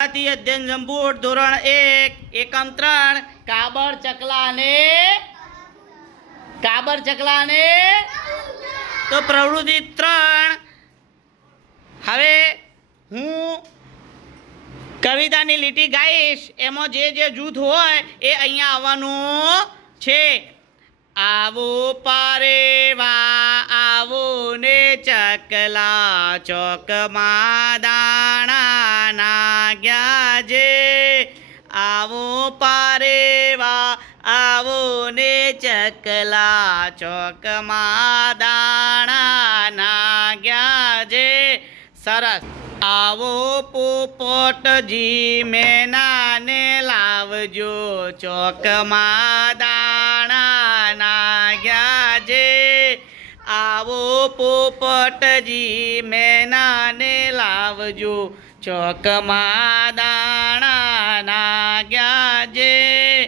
ગુજરાતી અધ્યયન સંપુટ ધોરણ એક, એકમ ત્રણ, કાબર ચકલાને કાબર ચકલાને તો પ્રવૃત્તિ ત્રણ. હવે હું કવિતાની લીટી ગાઈશ, એમાં જે જે જૂથ હોય એ અહીંયા આવવાનું છે. આવો ને ચકલા ચોકમાં દાણા નાગ્યા જે આવો પારેવા, આવો ને ચકલા ચોકમાં દાણા નાગ્યા જે સરસ. આવો પોપટજી મેનાને લાવજો ચોકમાં દાણા આવો પોપટજી, મેનાને લાવજો. ચોકમાં દાણા નાગ્યા જે.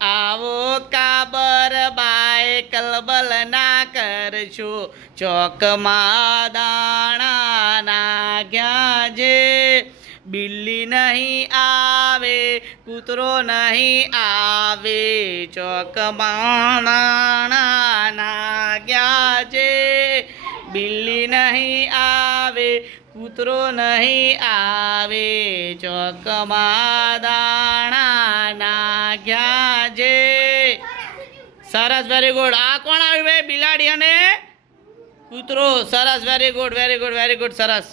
આવો કાબર બાય, કલબલ ના કરશો. ચોકમાં દાણા નાગ્યા જે. બિલ્લી નહીં આવે, કૂતરો નહીં આવે. ચોકમાં દાણા બિલ્લી નહીં આવે, કૂતરો નહીં આવે, ચોકમાં દાણા નાખ્યા જે સરસ વેરી ગુડ આ કોણ આવ્યું ભાઈ બિલાડી અને કૂતરો. સરસ very good very good very good સરસ.